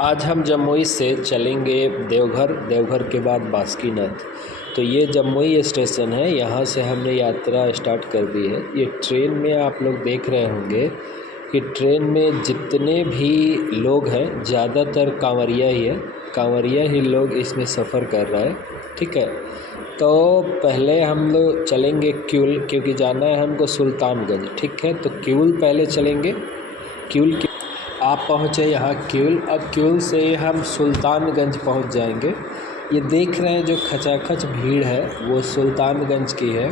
आज हम जमुई से चलेंगे देवघर, देवघर के बाद बासुकीनाथ। तो ये जमुई स्टेशन है, यहाँ से हमने यात्रा स्टार्ट कर दी है। ये ट्रेन में आप लोग देख रहे होंगे कि ट्रेन में जितने भी लोग हैं ज़्यादातर कांवरिया ही है, कांवरिया ही लोग इसमें सफ़र कर रहा है। ठीक है, तो पहले हम लोग चलेंगे क्यूल, क्योंकि जाना है हमको सुल्तानगंज। ठीक है, तो क्यूल पहले चलेंगे। क्यूल आप पहुँचे यहाँ क्यूल। अब क्यूल से हम सुल्तानगंज पहुँच जाएंगे। ये देख रहे हैं जो खचाखच भीड़ है वो सुल्तानगंज की है।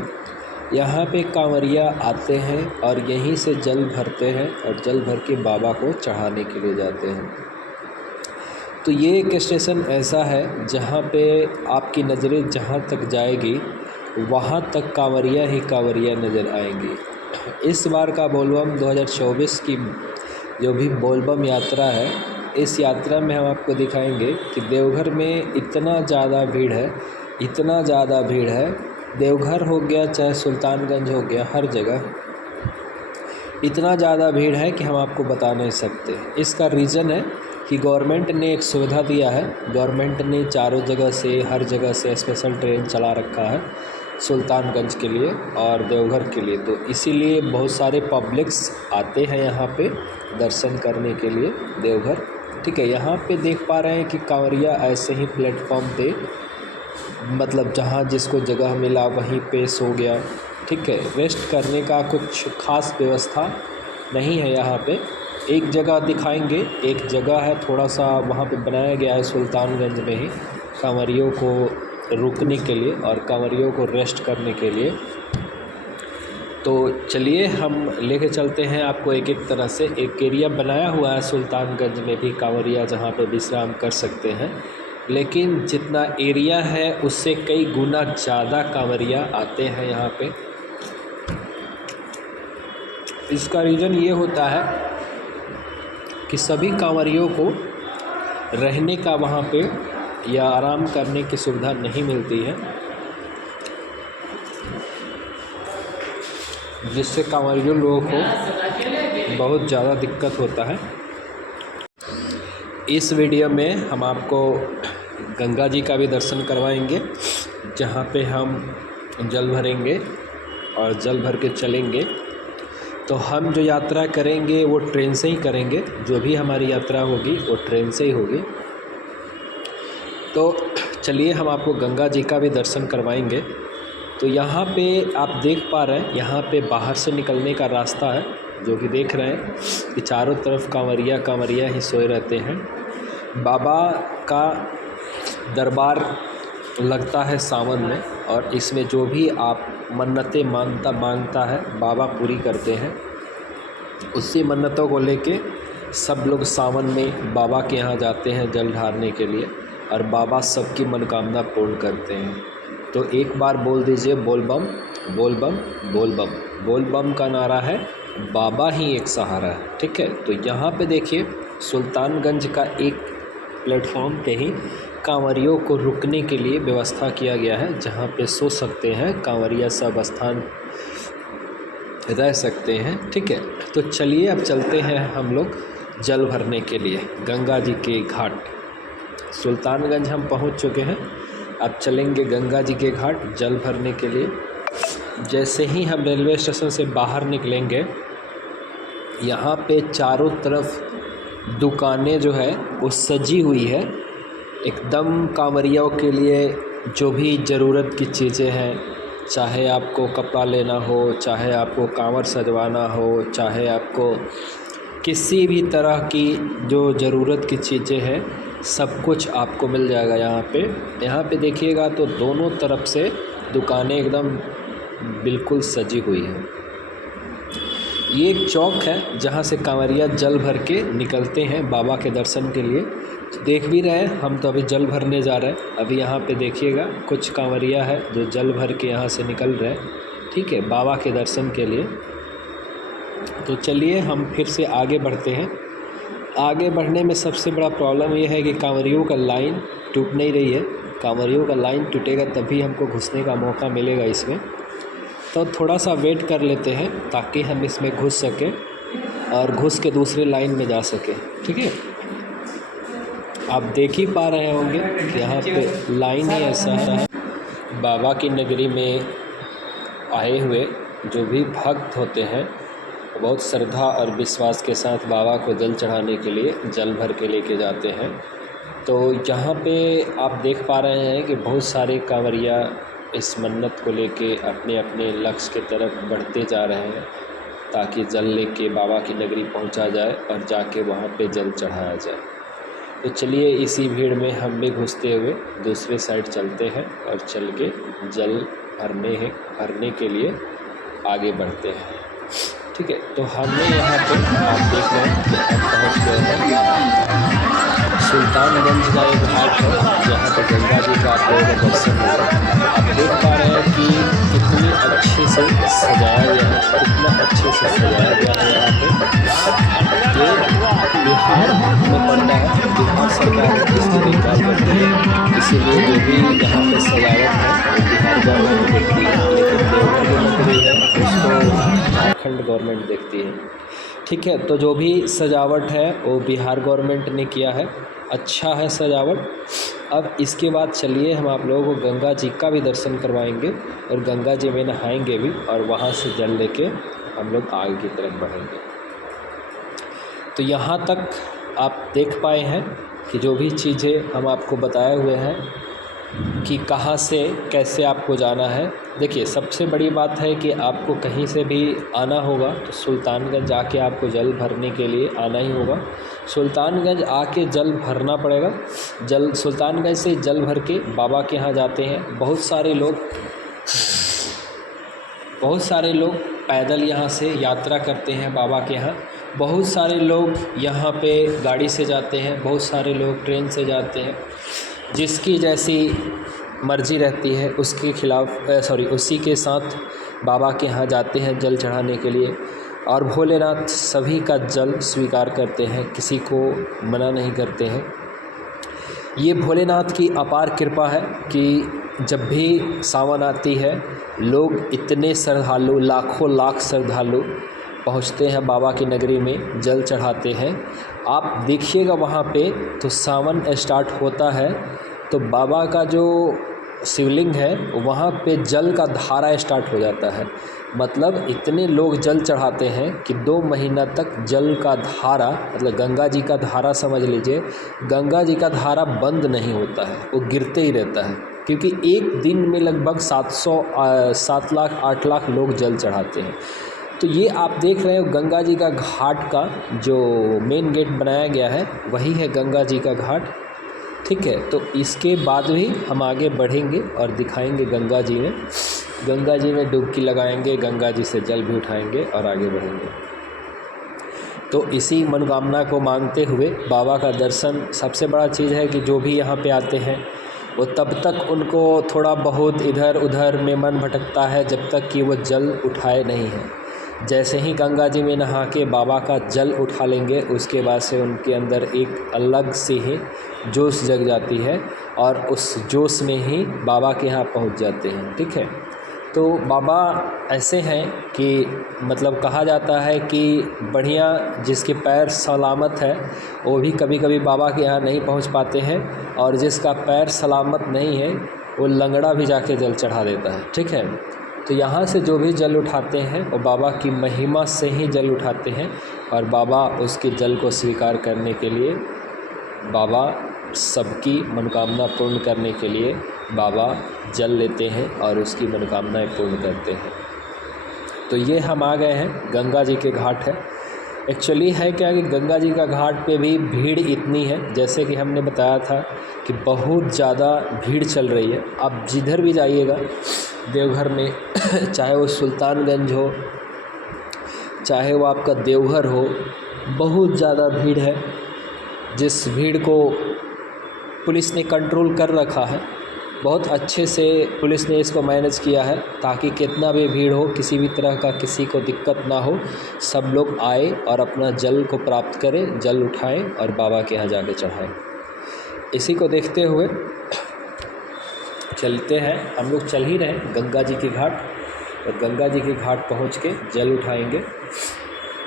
यहाँ पे कांवरिया आते हैं और यहीं से जल भरते हैं और जल भर के बाबा को चढ़ाने के लिए जाते हैं। तो ये एक स्टेशन ऐसा है जहाँ पे आपकी नज़रें जहाँ तक जाएगी वहाँ तक कांवरिया ही कांवरिया नज़र आएंगी। इस बार का बोलबम 2024 की जो भी बोलबम यात्रा है, इस यात्रा में हम आपको दिखाएंगे कि देवघर में इतना ज़्यादा भीड़ है, इतना ज़्यादा भीड़ है। देवघर हो गया चाहे सुल्तानगंज हो गया, हर जगह इतना ज़्यादा भीड़ है कि हम आपको बता नहीं सकते। इसका रीज़न है कि गवर्नमेंट ने एक सुविधा दिया है। गवर्नमेंट ने चारों जगह से, हर जगह से स्पेशल ट्रेन चला रखा है सुल्तानगंज के लिए और देवघर के लिए। तो इसीलिए बहुत सारे पब्लिक्स आते हैं यहाँ पे दर्शन करने के लिए देवघर। ठीक है, यहाँ पे देख पा रहे हैं कि कांवरिया ऐसे ही प्लेटफॉर्म पे, मतलब जहाँ जिसको जगह मिला वहीं पे सो गया। ठीक है, रेस्ट करने का कुछ खास व्यवस्था नहीं है यहाँ पे। एक जगह दिखाएंगे, एक जगह है थोड़ा सा वहाँ पे बनाया गया है सुल्तानगंज में ही कांवरियों को रुकने के लिए और कांवरियों को रेस्ट करने के लिए। तो चलिए हम लेके चलते हैं आपको एक एक तरह से। एक एरिया बनाया हुआ है सुल्तानगंज में भी कांवरिया जहाँ पे विश्राम कर सकते हैं, लेकिन जितना एरिया है उससे कई गुना ज़्यादा कांवरिया आते हैं यहाँ पे। इसका रीज़न ये होता है कि सभी कांवरियों को रहने का वहाँ पे या आराम करने की सुविधा नहीं मिलती है, जिससे कांवरियों लोगों को बहुत ज़्यादा दिक्कत होता है। इस वीडियो में हम आपको गंगा जी का भी दर्शन करवाएंगे, जहाँ पे हम जल भरेंगे और जल भर के चलेंगे। तो हम जो यात्रा करेंगे वो ट्रेन से ही करेंगे, जो भी हमारी यात्रा होगी वो ट्रेन से ही होगी। तो चलिए हम आपको गंगा जी का भी दर्शन करवाएंगे। तो यहाँ पे आप देख पा रहे हैं, यहाँ पे बाहर से निकलने का रास्ता है, जो कि देख रहे हैं कि चारों तरफ कांवरिया कांवरिया ही सोए रहते हैं। बाबा का दरबार लगता है सावन में, और इसमें जो भी आप मन्नतें मांगता है बाबा पूरी करते हैं। उसी मन्नतों को लेके सब लोग सावन में बाबा के यहाँ जाते हैं जल ढारने के लिए, और बाबा सबकी मनोकामना पूर्ण करते हैं। तो एक बार बोल दीजिए बोल बम बोल बम बोल बम। बोल बम का नारा है, बाबा ही एक सहारा है। ठीक है, तो यहाँ पे देखिए सुल्तानगंज का एक प्लेटफॉर्म पे ही कांवरियों को रुकने के लिए व्यवस्था किया गया है, जहाँ पे सो सकते हैं कांवरिया, सब स्थान रह सकते हैं। ठीक है, तो चलिए अब चलते हैं हम लोग जल भरने के लिए गंगा जी के घाट। सुल्तानगंज हम पहुंच चुके हैं, अब चलेंगे गंगा जी के घाट जल भरने के लिए। जैसे ही हम रेलवे स्टेशन से बाहर निकलेंगे, यहाँ पे चारों तरफ दुकानें जो है वो सजी हुई है एकदम कांवरियों के लिए। जो भी ज़रूरत की चीज़ें हैं, चाहे आपको कपड़ा लेना हो, चाहे आपको कांवर सजवाना हो, चाहे आपको किसी भी तरह की जो ज़रूरत की चीज़ें हैं, सब कुछ आपको मिल जाएगा यहाँ पे। यहाँ पे देखिएगा तो दोनों तरफ से दुकानें एकदम बिल्कुल सजी हुई हैं। ये एक चौक है जहाँ से कांवरिया जल भर के निकलते हैं बाबा के दर्शन के लिए। देख भी रहे हैं, हम तो अभी जल भरने जा रहे हैं। अभी यहाँ पे देखिएगा कुछ कांवरिया है जो जल भर के यहाँ से निकल रहे हैं, ठीक है, बाबा के दर्शन के लिए। तो चलिए हम फिर से आगे बढ़ते हैं। आगे बढ़ने में सबसे बड़ा प्रॉब्लम ये है कि कांवरियों का लाइन टूट नहीं रही है। कांवरियों का लाइन टूटेगा तभी हमको घुसने का मौका मिलेगा इसमें। तो थोड़ा सा वेट कर लेते हैं ताकि हम इसमें घुस सकें और घुस के दूसरे लाइन में जा सकें। ठीक है, आप देख ही पा रहे होंगे कि यहाँ पे लाइन ही ऐसा है। बाबा की नगरी में आए हुए जो भी भक्त होते हैं बहुत श्रद्धा और विश्वास के साथ बाबा को जल चढ़ाने के लिए जल भर के लेके जाते हैं। तो यहाँ पे आप देख पा रहे हैं कि बहुत सारे कांवरिया इस मन्नत को लेके अपने अपने लक्ष्य की तरफ बढ़ते जा रहे हैं ताकि जल लेके बाबा की नगरी पहुँचा जाए और जाके वहाँ पे जल चढ़ाया जाए। तो चलिए इसी भीड़ में हम भी घुसते हुए दूसरे साइड चलते हैं और चल के जल भरने के लिए आगे बढ़ते हैं। ठीक है, तो हमने यहाँ पे आप देख रहे हैं कि हम पहुँच गए हैं सुल्तानगंज का एक घाट है जहाँ पर गंगा जी का आप लोगों का दर्शन होगा। आप देख पा रहे हैं कि कितनी अच्छे से सजाया गया है, कितना अच्छे से सजाया गया है। यहाँ पे ये बिहार में पड़ता है, बिहार सरकार इसकी देखभाल करती है, इसीलिए जो भी यहाँ पे सजावट है वो बिहार गवर्नमेंट देखती है, लेकिन देवघर जो नगरी है उसको झारखंड गवर्नमेंट देखती है। ठीक है, तो जो भी सजावट है वो बिहार गवर्नमेंट ने किया है, अच्छा है सजावट। अब इसके बाद चलिए हम आप लोगों को गंगा जी का भी दर्शन करवाएंगे और गंगा जी में नहाएंगे भी और वहाँ से जल लेके हम लोग आगे की तरफ बढ़ेंगे। तो यहाँ तक आप देख पाए हैं कि जो भी चीज़ें हम आपको बताए हुए हैं कि कहाँ से कैसे आपको जाना है। देखिए, सबसे बड़ी बात है कि आपको कहीं से भी आना होगा तो सुल्तानगंज आके आपको जल भरने के लिए आना ही होगा। सुल्तानगंज आके जल भरना पड़ेगा। सुल्तानगंज से जल भर के बाबा के यहाँ जाते हैं। बहुत सारे लोग पैदल यहाँ से यात्रा करते हैं बाबा के यहाँ। बहुत सारे लोग यहाँ पे गाड़ी से जाते हैं, बहुत सारे लोग ट्रेन से जाते हैं। जिसकी जैसी मर्ज़ी रहती है उसी के साथ बाबा के यहाँ जाते हैं जल चढ़ाने के लिए। और भोलेनाथ सभी का जल स्वीकार करते हैं, किसी को मना नहीं करते हैं। ये भोलेनाथ की अपार कृपा है कि जब भी सावन आती है लोग इतने श्रद्धालु, लाखों लाख श्रद्धालु पहुँचते हैं बाबा की नगरी में, जल चढ़ाते हैं। आप देखिएगा वहाँ पे तो सावन स्टार्ट होता है तो बाबा का जो शिवलिंग है वहाँ पे जल का धारा स्टार्ट हो जाता है। मतलब इतने लोग जल चढ़ाते हैं कि 2 महीना तक जल का धारा, मतलब गंगा जी का धारा समझ लीजिए, गंगा जी का धारा बंद नहीं होता है, वो गिरते ही रहता है। क्योंकि एक दिन में लगभग 7 लाख 8 लाख लोग जल चढ़ाते हैं। तो ये आप देख रहे हो गंगा जी का घाट का जो मेन गेट बनाया गया है वही है गंगा जी का घाट। ठीक है, तो इसके बाद भी हम आगे बढ़ेंगे और दिखाएंगे गंगा जी में डुबकी लगाएंगे, गंगा जी से जल भी उठाएंगे और आगे बढ़ेंगे। तो इसी मनोकामना को मांगते हुए बाबा का दर्शन सबसे बड़ा चीज़ है कि जो भी यहाँ पे आते हैं वो तब तक उनको थोड़ा बहुत इधर उधर में मन भटकता है जब तक कि वो जल उठाए नहीं हैं। जैसे ही गंगा जी में नहा के बाबा का जल उठा लेंगे उसके बाद से उनके अंदर एक अलग सी ही जोश जग जाती है और उस जोश में ही बाबा के यहाँ पहुँच जाते हैं। ठीक है, तो बाबा ऐसे हैं कि मतलब कहा जाता है कि बढ़िया जिसके पैर सलामत है वो भी कभी कभी बाबा के यहाँ नहीं पहुँच पाते हैं, और जिसका पैर सलामत नहीं है वो लंगड़ा भी जाके जल चढ़ा देता है। ठीक है, तो यहाँ से जो भी जल उठाते हैं वो बाबा की महिमा से ही जल उठाते हैं और बाबा उसके जल को स्वीकार करने के लिए, बाबा सबकी मनोकामना पूर्ण करने के लिए बाबा जल लेते हैं और उसकी मनोकामनाएं पूर्ण करते हैं। तो ये हम आ गए हैं गंगा जी के घाट है। एक्चुअली है क्या कि गंगा जी का घाट पे भी भीड़ इतनी है, जैसे कि हमने बताया था कि बहुत ज़्यादा भीड़ चल रही है। आप जिधर भी जाइएगा देवघर में चाहे वो सुल्तानगंज हो, चाहे वो आपका देवघर हो, बहुत ज़्यादा भीड़ है। जिस भीड़ को पुलिस ने कंट्रोल कर रखा है, बहुत अच्छे से पुलिस ने इसको मैनेज किया है ताकि कितना भी भीड़ हो, किसी भी तरह का किसी को दिक्कत ना हो, सब लोग आए और अपना जल को प्राप्त करें, जल उठाएं और बाबा के यहाँ जाके चढ़ाएं। इसी को देखते हुए चलते हैं, हम लोग चल ही रहे हैं गंगा जी के घाट, और गंगा जी के घाट पहुँच के जल उठाएंगे।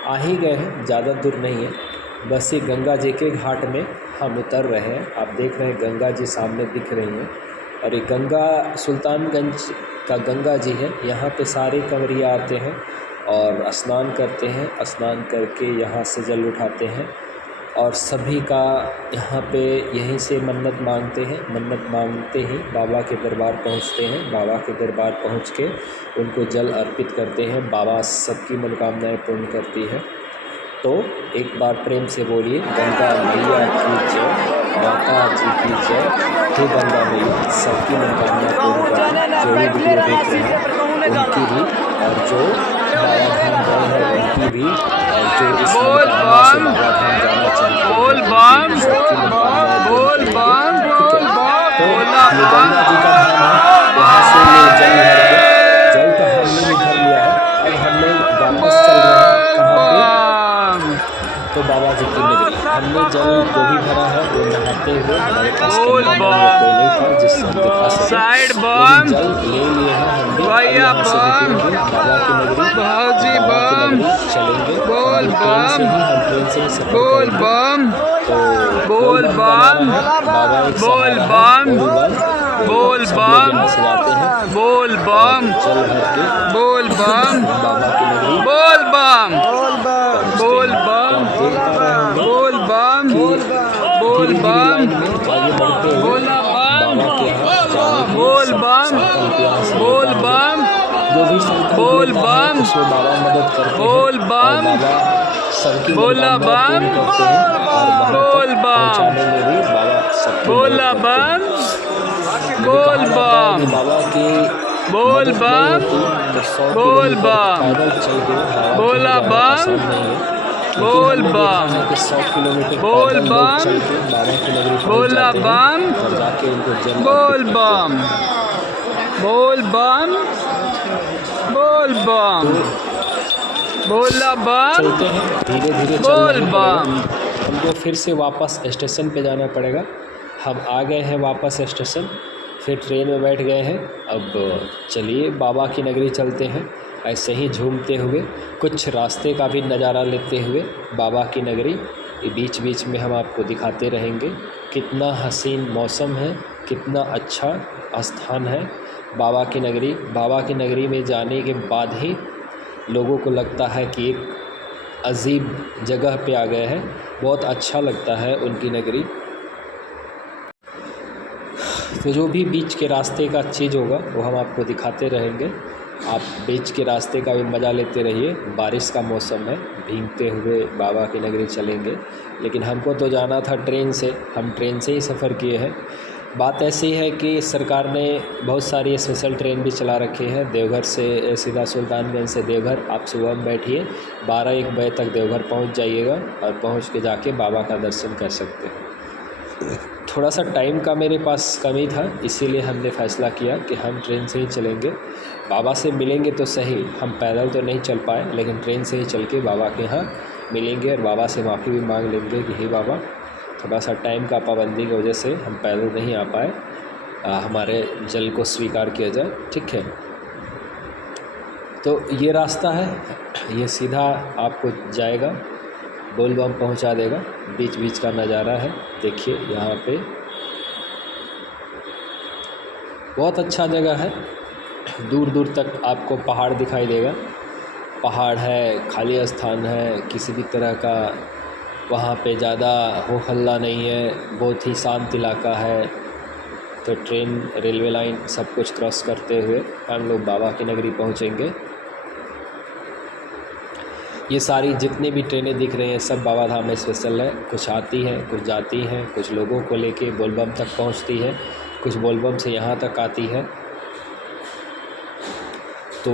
आ ही गए हैं, ज़्यादा दूर नहीं है, बस ये गंगा जी के घाट में हम उतर रहे हैं। आप देख रहे हैं गंगा जी सामने दिख रही हैं और ये गंगा सुल्तानगंज का गंगा जी है। यहाँ पे सारे कंवरिया आते हैं और स्नान करते हैं। स्नान करके यहाँ से जल उठाते हैं और सभी का यहाँ पे यहीं से मन्नत मांगते हैं। मन्नत मांगते ही बाबा के दरबार पहुँचते हैं। बाबा के दरबार पहुँच के उनको जल अर्पित करते हैं। बाबा सबकी मनोकामनाएं पूर्ण करती है। तो एक बार प्रेम से बोलिए, गंगा मैया की जय, माता जी की जय। हे गंगा मैया सबकी मनोकामना पूर्ण करें। जो भी वीडियो देख रहे हैं उनकी भी, और जो बाबा धाम गए हैं उनकी भी, और जो इस मनोकामना से बाबा धाम जाना चाहते हैं सबकी मनोकामनाएं पूर्ण करेंगे। ठीक है, तो ये गंगा जी का धाम है। यहाँ से ये जल तो हमने भी भर लिया है। अब हम लोग वापस चल रहे हैं कहाँ पे, तो बाबा जी की नगरी। हमने जल जो भी भरा है वो नहाते हुए, हमारे पास कैमरा कोई नहीं था जिससे हम दिखा सके, लेकिन जल ले लिए हैं हम भी। अब यहाँ से निकलेंगे बाबा की नगरी, बाबा की नगरी चलेंगे। ट्रेन से ही सफर करेंगे। तो बोल बम, बाबा एक सहारा है, बोल बम, सब लोग यहाँ से जाते हैं बोल बम, जल भर के बोल बम, बाबा की नगरी बोल बम, बोल बम, बोल बम, बोल बम, आगे बढ़ते हुए बाबा के यहाँ जाने बोल बम, बोल बम, जो भी बोल बम, उसमें बाबा मदद करते हैं। बोल बम, सबकी मनोकामनाएं पूर्ण करते हैं और वहाँ तक पहुँचाने में भी बाबा सबकी मदद करते हैं। बोल बम, बाबा की बोल बम, बोल बम, पैदल चल के बोल बम, बोल बम, 100 किलोमीटर बोल बम, चल के बाबा की नगरी बोल बम, और जाके उनको जल बोल बम, बोल बम, बोल बम, बोल बम, चलते हैं धीरे धीरे बोल बम। हमको फिर से वापस स्टेशन पे जाना पड़ेगा। हम आ गए हैं वापस स्टेशन, फिर ट्रेन में बैठ गए हैं। अब चलिए बाबा की नगरी चलते हैं, ऐसे ही झूमते हुए, कुछ रास्ते का भी नज़ारा लेते हुए बाबा की नगरी। बीच बीच में हम आपको दिखाते रहेंगे कितना हसीन मौसम है, कितना अच्छा स्थान है बाबा की नगरी। बाबा की नगरी में जाने के बाद ही लोगों को लगता है कि एक अजीब जगह पे आ गए हैं। बहुत अच्छा लगता है उनकी नगरी। तो जो भी बीच के रास्ते का चीज़ होगा वो हम आपको दिखाते रहेंगे। आप बीच के रास्ते का भी मज़ा लेते रहिए। बारिश का मौसम है, भीगते हुए बाबा की नगरी चलेंगे। लेकिन हमको तो जाना था ट्रेन से, हम ट्रेन से ही सफ़र किए हैं। बात ऐसी है कि सरकार ने बहुत सारी स्पेशल ट्रेन भी चला रखी है देवघर से सीधा सुल्तानगंज से देवघर। आप सुबह में बैठिए, 12-1 बजे तक देवघर पहुंच जाइएगा और पहुंच के जाके बाबा का दर्शन कर सकते हैं। थोड़ा सा टाइम का मेरे पास कमी था, इसीलिए हमने फ़ैसला किया कि हम ट्रेन से ही चलेंगे। बाबा से मिलेंगे तो सही, हम पैदल तो नहीं चल पाए, लेकिन ट्रेन से ही चल के बाबा के यहाँ मिलेंगे और बाबा से माफ़ी भी मांग लेंगे कि हे बाबा, थोड़ा सा टाइम का पाबंदी की वजह से हम पैदल नहीं आ पाए, हमारे जल को स्वीकार किया जाए। ठीक है, तो ये रास्ता है, ये सीधा आपको जाएगा, बोल बम पहुँचा देगा। बीच बीच का नज़ारा है, देखिए यहाँ पे बहुत अच्छा जगह है। दूर दूर तक आपको पहाड़ दिखाई देगा, पहाड़ है, खाली स्थान है, किसी भी तरह का वहाँ पे ज़्यादा हो हल्ला नहीं है, बहुत ही शांत इलाका है। तो ट्रेन, रेलवे लाइन सब कुछ क्रॉस करते हुए हम लोग बाबा की नगरी पहुँचेंगे। ये सारी जितनी भी ट्रेनें दिख रही हैं सब बाबा धाम में स्पेशल है। कुछ आती हैं, कुछ जाती हैं, कुछ लोगों को लेके बोलबम तक पहुंचती है, कुछ बोलबम से यहाँ तक आती है। तो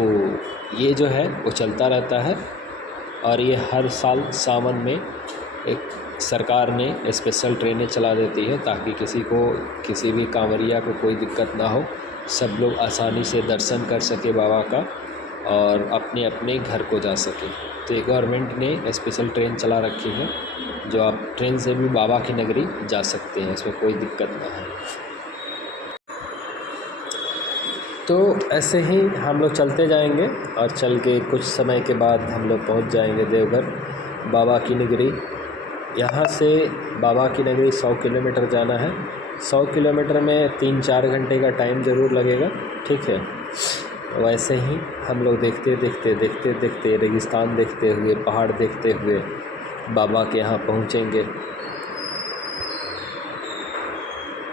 ये जो है वो चलता रहता है और ये हर साल सावन में एक सरकार ने स्पेशल ट्रेनें चला देती है ताकि किसी को, किसी भी कांवरिया को कोई दिक्कत ना हो, सब लोग आसानी से दर्शन कर सके बाबा का और अपने अपने घर को जा सके। तो ये गवर्नमेंट ने स्पेशल ट्रेन चला रखी है जो आप ट्रेन से भी बाबा की नगरी जा सकते हैं, इसमें कोई दिक्कत ना है। तो ऐसे ही हम लोग चलते जाएंगे और चल के कुछ समय के बाद हम लोग पहुंच जाएंगे देवघर बाबा की नगरी। यहाँ से बाबा की नगरी 100 किलोमीटर जाना है। 100 किलोमीटर में 3-4 घंटे का टाइम ज़रूर लगेगा, ठीक है। वैसे ही हम लोग देखते देखते रेगिस्तान देखते हुए, पहाड़ देखते हुए बाबा के यहाँ पहुँचेंगे।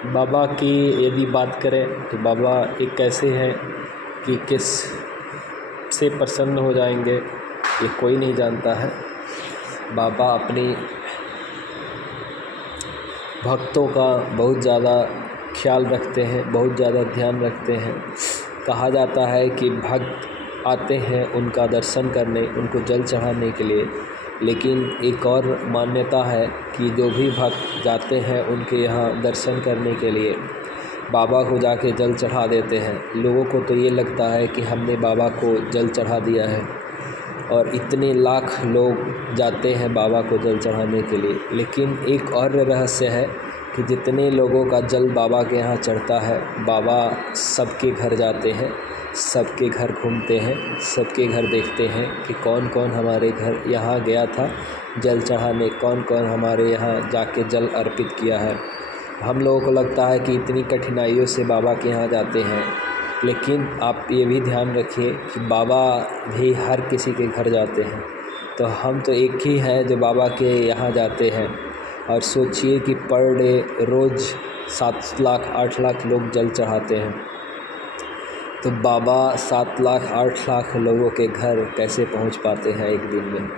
बाबा की यदि बात करें तो बाबा एक ऐसे हैं कि किस से प्रसन्न हो जाएंगे ये कोई नहीं जानता है। बाबा अपनी भक्तों का बहुत ज़्यादा ख्याल रखते हैं, बहुत ज़्यादा ध्यान रखते हैं। कहा जाता है कि भक्त आते हैं उनका दर्शन करने, उनको जल चढ़ाने के लिए, लेकिन एक और मान्यता है कि जो भी भक्त जाते हैं उनके यहाँ दर्शन करने के लिए बाबा को जाके जल चढ़ा देते हैं। लोगों को तो ये लगता है कि हमने बाबा को जल चढ़ा दिया है, और इतने लाख लोग जाते हैं बाबा को जल चढ़ाने के लिए। लेकिन एक और रहस्य है कि जितने लोगों का जल बाबा के यहाँ चढ़ता है, बाबा सबके घर जाते हैं, सबके घर घूमते हैं, सबके घर देखते हैं कि कौन कौन हमारे घर यहाँ गया था जल चढ़ाने, कौन कौन हमारे यहाँ जाके जल अर्पित किया है। हम लोगों को लगता है कि इतनी कठिनाइयों से बाबा के यहाँ जाते हैं, लेकिन आप ये भी ध्यान रखिए कि बाबा भी हर किसी के घर जाते हैं। तो हम तो एक ही हैं जो बाबा के यहाँ जाते हैं। और सोचिए कि पर डे रोज़ 7 लाख 8 लाख लोग जल चढ़ाते हैं, तो बाबा 7 लाख 8 लाख लोगों के घर कैसे पहुंच पाते हैं एक दिन में।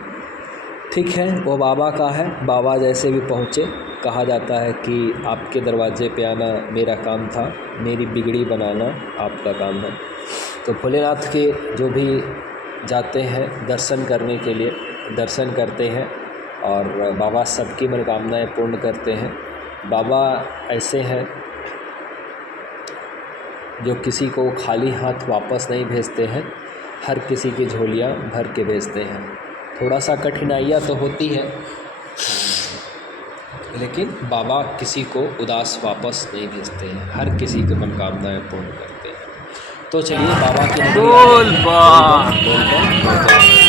ठीक है, वो बाबा का है, बाबा जैसे भी पहुँचे। कहा जाता है कि आपके दरवाजे पे आना मेरा काम था, मेरी बिगड़ी बनाना आपका काम है। तो भोलेनाथ के जो भी जाते हैं दर्शन करने के लिए दर्शन करते हैं, और बाबा सबकी मनोकामनाएं पूर्ण करते हैं। बाबा ऐसे हैं जो किसी को खाली हाथ वापस नहीं भेजते हैं, हर किसी की झोलियां भर के भेजते हैं। थोड़ा सा कठिनाइयाँ तो होती है, लेकिन बाबा किसी को उदास वापस नहीं भेजते हैं, हर किसी की मनोकामनाएं पूर्ण करते हैं। तो चलिए बाबा की बोल बम बोल बम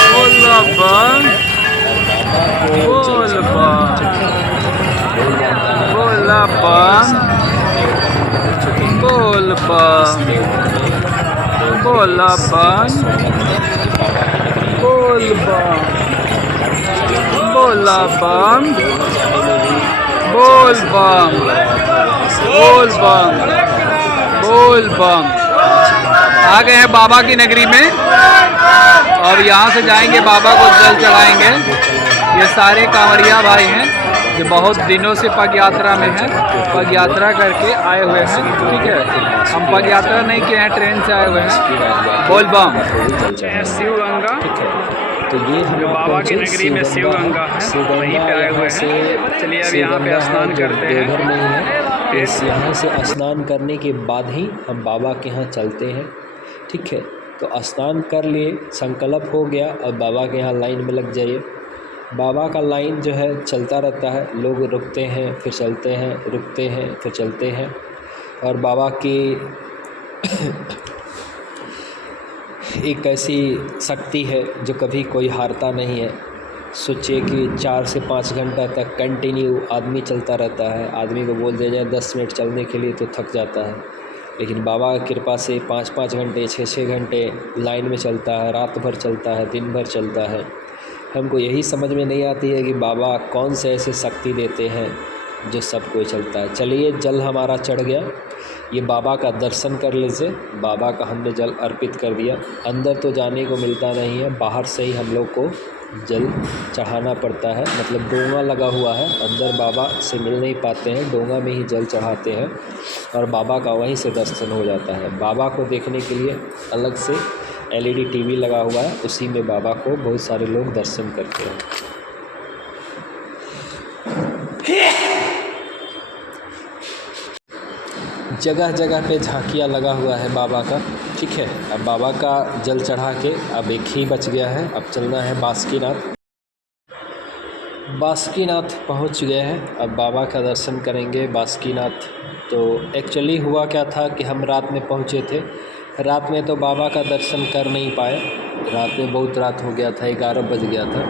बोल बम बोल बम बोल बम बोल बम बोल बम बोल बम बोल बम बोल बम बोल बम। आ गए हैं बाबा की नगरी में, और यहाँ से जाएंगे बाबा को जल चढ़ाएंगे। ये सारे कांवरिया भाई हैं जो बहुत दिनों से पग यात्रा में हैं, पग यात्रा करके आए हुए हैं। ठीक है, हम पग यात्रा नहीं किए हैं, ट्रेन से आए हुए हैं। बोल बम। शिव गंगा, तो ये हम बाबा की नगरी में शिव गंगा है, वहीं पे आए हुए हैं। चलिए अब यहाँ पे स्नान करते हैं। नहीं है, इस यहाँ से स्नान करने के बाद ही हम बाबा के यहाँ चलते हैं। ठीक है, तो स्नान कर लिए, संकल्प हो गया, अब बाबा के यहाँ लाइन में लग जाइए। बाबा का लाइन जो है चलता रहता है, लोग रुकते हैं फिर चलते हैं, रुकते हैं फिर चलते हैं। और बाबा की एक ऐसी शक्ति है जो कभी कोई हारता नहीं है। सोचिए कि 4 से 5 घंटा तक कंटिन्यू आदमी चलता रहता है। आदमी को बोल दिया जाए 10 मिनट चलने के लिए तो थक जाता है, लेकिन बाबा की कृपा से 5-5 घंटे 6-6 घंटे लाइन में चलता है, रात भर चलता है, दिन भर चलता है। हमको यही समझ में नहीं आती है कि बाबा कौन से ऐसे शक्ति देते हैं जो सब कोई चलता है। चलिए, जल हमारा चढ़ गया, ये बाबा का दर्शन कर लीजिए। बाबा का हमने जल अर्पित कर दिया। अंदर तो जाने को मिलता नहीं है, बाहर से ही हम लोग को जल चढ़ाना पड़ता है। मतलब डोंगा लगा हुआ है, अंदर बाबा से मिल नहीं पाते हैं, डोंगा में ही जल चढ़ाते हैं, और बाबा का वहीं से दर्शन हो जाता है। बाबा को देखने के लिए अलग से LED TV लगा हुआ है, उसी में बाबा को बहुत सारे लोग दर्शन करते हैं। जगह जगह पे झांकियाँ लगा हुआ है बाबा का। ठीक है, अब बाबा का जल चढ़ा के अब एक ही बच गया है, अब चलना है बासुकीनाथ। बासुकीनाथ पहुंच गए हैं, अब बाबा का दर्शन करेंगे बासुकीनाथ। तो एक्चुअली हुआ क्या था कि हम रात में पहुंचे थे, रात में तो बाबा का दर्शन कर नहीं पाए। रात में बहुत रात हो गया था, 11 बज गया था।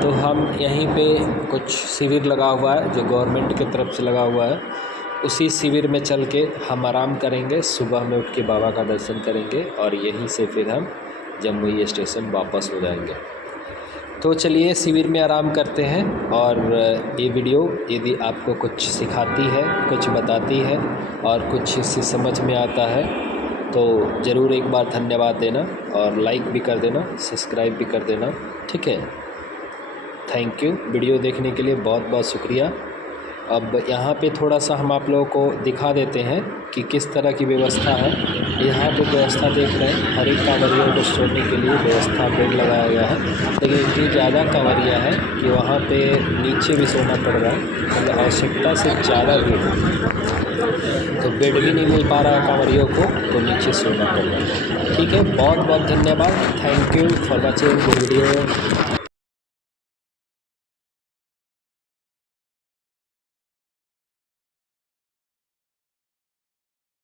तो हम यहीं पे कुछ शिविर लगा हुआ है जो गवर्नमेंट की तरफ से लगा हुआ है, उसी शिविर में चल के हम आराम करेंगे। सुबह में उठ के बाबा का दर्शन करेंगे और यहीं से फिर हम जमुई स्टेशन वापस हो जाएंगे। तो चलिए शिविर में आराम करते हैं। और ये वीडियो यदि आपको कुछ सिखाती है, कुछ बताती है और कुछ इससे समझ में आता है तो ज़रूर एक बार धन्यवाद देना और लाइक भी कर देना, सब्सक्राइब भी कर देना, ठीक है। Thank you. वीडियो देखने के लिए बहुत बहुत शुक्रिया। अब यहाँ पे थोड़ा सा हम आप लोगों को दिखा देते हैं कि किस तरह की व्यवस्था है। यहाँ पे व्यवस्था देख रहे हैं, हर एक कांवरियों को सोने के लिए व्यवस्था बेड लगाया गया है, लेकिन इतनी ज़्यादा कांवरिया है कि वहाँ पे नीचे भी सोना पड़ रहा है, मतलब आवश्यकता से ज़्यादा भीड़ है, तो बेड भी नहीं मिल पा रहा है कांवरियों को, तो नीचे सोना पड़ रहा है। ठीक है, बहुत बहुत धन्यवाद। Thank you for watching the video.